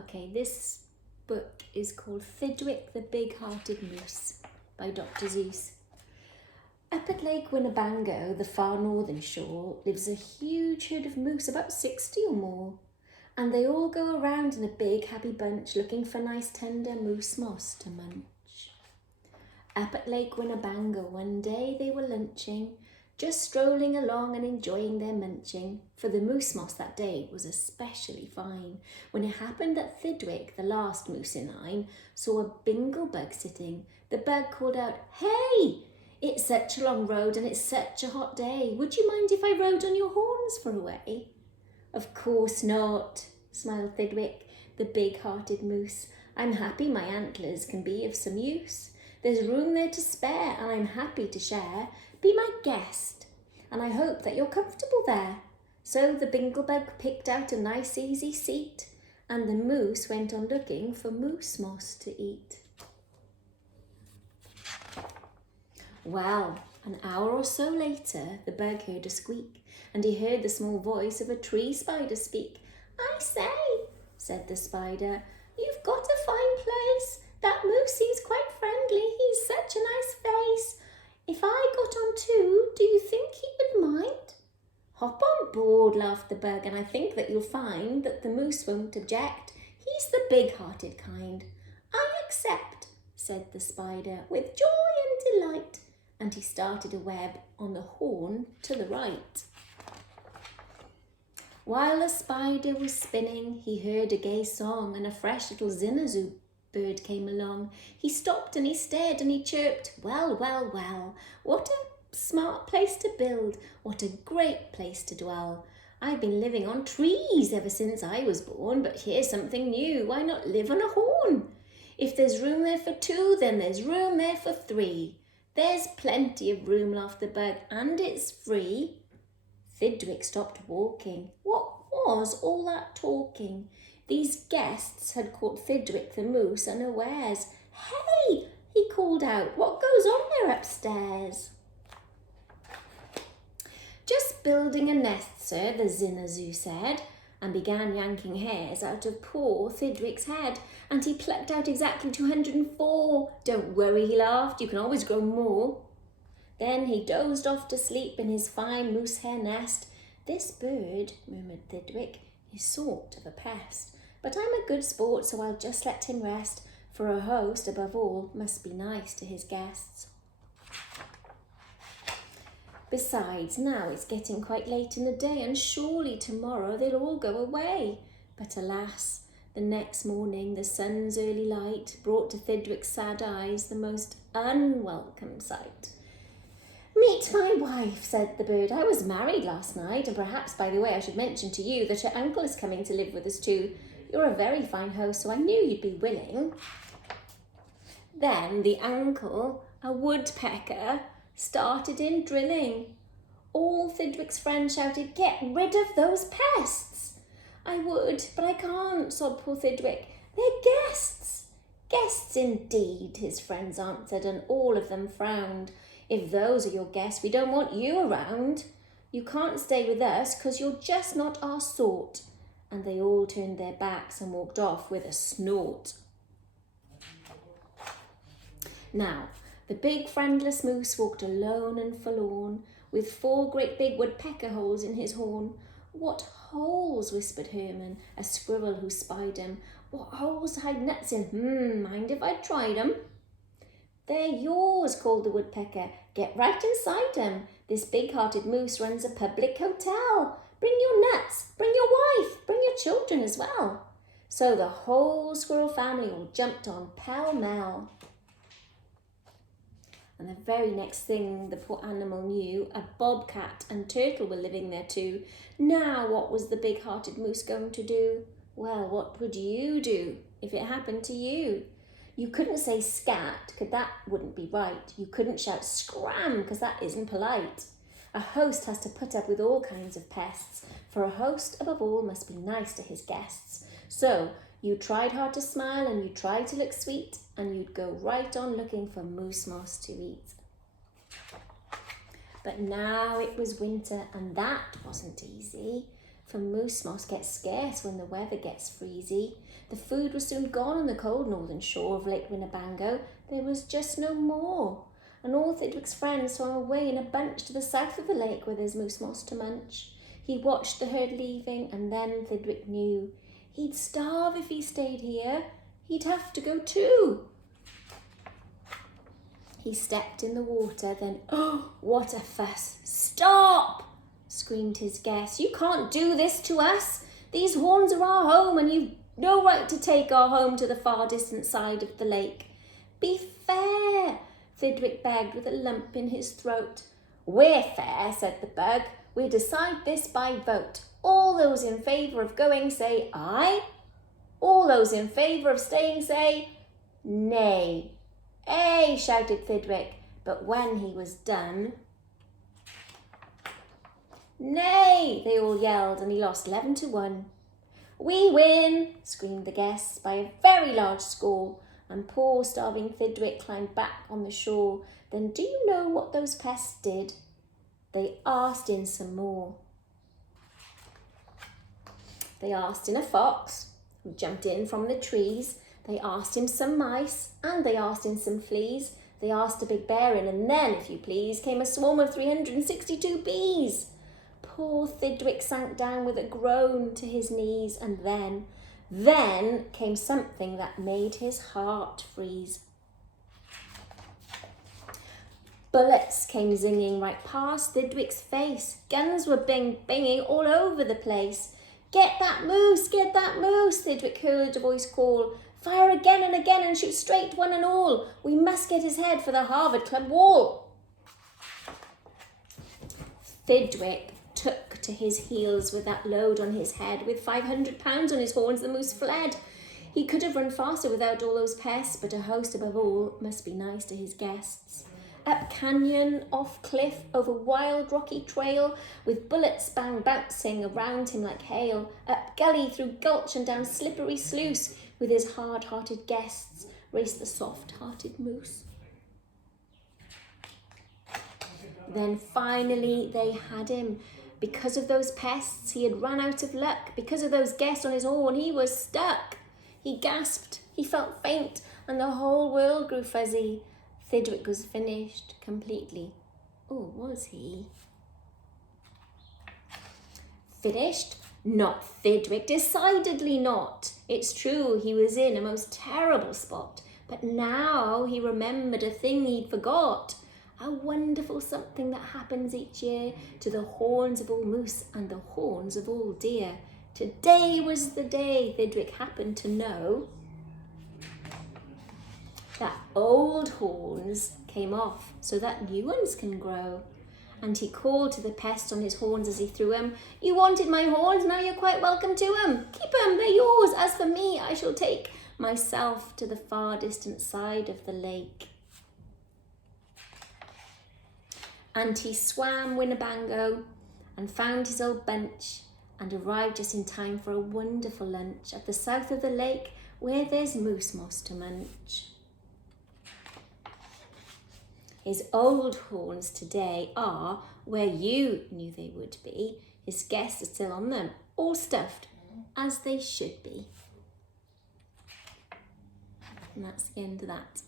Okay, this book is called Thidwick the Big-Hearted Moose by Dr. Seuss. Up at Lake Winnebago, the far northern shore, lives a huge herd of moose, about 60 or more. And they all go around in a big happy bunch looking for nice tender moose moss to munch. Up at Lake Winnebago one day they were lunching, just strolling along and enjoying their munching, for the moose moss that day was especially fine, when it happened that Thidwick, the last moose in line, saw a bingle bug sitting. The bug called out, "Hey! It's such a long road and it's such a hot day. Would you mind if I rode on your horns for a way?" "Of course not," smiled Thidwick, the big-hearted moose. "I'm happy my antlers can be of some use. There's room there to spare and I'm happy to share. Be my guest, and I hope that you're comfortable there." So the binglebug picked out a nice easy seat, and the moose went on looking for moose moss to eat. Well, an hour or so later, the bug heard a squeak, and he heard the small voice of a tree spider speak. "I say," said the spider, "you've got a fine place. That moose seems quite friendly. He's such a nice face. If I got on too, do you think he would mind?" "Hop on board," laughed the bug, "and I think that you'll find that the moose won't object. He's the big-hearted kind." "I accept," said the spider, with joy and delight, and he started a web on the horn to the right. While the spider was spinning, he heard a gay song, and a fresh little zinazoo bird came along. He stopped and he stared and he chirped, "Well, well, well, what a smart place to build, what a great place to dwell. I've been living on trees ever since I was born, but here's something new. Why not live on a horn? If there's room there for two, then there's room there for three." "There's plenty of room," laughed the bug, "and it's free." Thidwick stopped walking. What was all that talking? These guests had caught Thidwick the moose unawares. "Hey!" he called out, "what goes on there upstairs?" "Just building a nest, sir," the zinazoo said, and began yanking hairs out of poor Thidwick's head, and he plucked out exactly 204. "Don't worry," he laughed, "you can always grow more." Then he dozed off to sleep in his fine moose hair nest. "This bird," murmured Thidwick, "is sort of a pest, but I'm a good sport, so I'll just let him rest, for a host, above all, must be nice to his guests. Besides, now it's getting quite late in the day, and surely tomorrow they'll all go away." But alas, the next morning the sun's early light brought to Thidwick's sad eyes the most unwelcome sight. "Meet my wife," said the bird. "I was married last night, and perhaps, by the way, I should mention to you that her uncle is coming to live with us too. You're a very fine host, so I knew you'd be willing." Then the uncle, a woodpecker, started in drilling. All Thidwick's friends shouted, "Get rid of those pests!" "I would, but I can't," sobbed poor Thidwick. "They're guests." "Guests indeed," his friends answered, and all of them frowned. "If those are your guests, we don't want you around. You can't stay with us because you're just not our sort." And they all turned their backs and walked off with a snort. Now, the big friendless moose walked alone and forlorn, with 4 great big woodpecker holes in his horn. "What holes?" whispered Herman, a squirrel who spied him. "What holes to hide nuts in? Mind if I tried 'em?" "They're yours," called the woodpecker. "Get right inside 'em. This big-hearted moose runs a public hotel. Bring your nuts, bring your wife, bring your children as well." So the whole squirrel family all jumped on pell-mell. And the very next thing the poor animal knew, a bobcat and turtle were living there too. Now what was the big-hearted moose going to do? Well, what would you do if it happened to you? You couldn't say scat, because that wouldn't be right. You couldn't shout scram, because that isn't polite. A host has to put up with all kinds of pests, for a host, above all, must be nice to his guests. So you tried hard to smile, and you tried to look sweet, and you'd go right on looking for moose moss to eat. But now it was winter, and that wasn't easy, for moose moss gets scarce when the weather gets freezy. The food was soon gone on the cold northern shore of Lake Winnebago. There was just no more. And all Thidwick's friends swam away in a bunch to the south of the lake where there's moose moss to munch. He watched the herd leaving, and then Thidwick knew he'd starve if he stayed here. He'd have to go too. He stepped in the water, then, oh, what a fuss. Stop! Screamed his guest. You can't do this to us. These horns are our home, and you've no right to take our home to the far distant side of the lake. Be fair, Thidwick begged with a lump in his throat. We're fair, said the bug. We decide this by vote. All those in favour of going say aye. All those in favour of staying say nay. Ay, shouted Thidwick, but when he was done, nay, they all yelled, and he lost 11-1. We win, screamed the guests, by a very large score, and poor starving Thidwick climbed back on the shore. Then do you know what those pests did? They asked in some more. They asked in a fox, who jumped in from the trees. They asked him some mice, and they asked in some fleas. They asked a big bear in, and then, if you please, came a swarm of 362 bees. Poor Thidwick sank down with a groan to his knees, and then came something that made his heart freeze. Bullets came zinging right past Thidwick's face. Guns were binging all over the place. Get that moose, Thidwick heard a voice call. Fire again and again and shoot straight one and all. We must get his head for the Harvard Club wall. Thidwick took to his heels with that load on his head. With 500 pounds on his horns, the moose fled. He could have run faster without all those pests, but a host above all must be nice to his guests. Up canyon, off cliff, over wild rocky trail, with bullets bouncing around him like hail. Up gully, through gulch and down slippery sluice, with his hard-hearted guests raced the soft-hearted moose. Then finally they had him. Because of those pests, he had run out of luck. Because of those guests on his horn, he was stuck. He gasped, he felt faint, and the whole world grew fuzzy. Thidwick was finished completely. Or was he? Finished? Not Thidwick, decidedly not. It's true, he was in a most terrible spot, but now he remembered a thing he'd forgot. A wonderful something that happens each year to the horns of all moose and the horns of all deer. Today was the day, Thidwick happened to know, that old horns came off so that new ones can grow. And he called to the pest on his horns as he threw 'em. You wanted my horns, now you're quite welcome to 'em. Keep 'em, they're yours. As for me, I shall take myself to the far distant side of the lake. And he swam Winnebago and found his old bunch and arrived just in time for a wonderful lunch at the south of the lake where there's moose moss to munch. His old horns today are where you knew they would be. His guests are still on them, all stuffed, as they should be. And that's the end of that.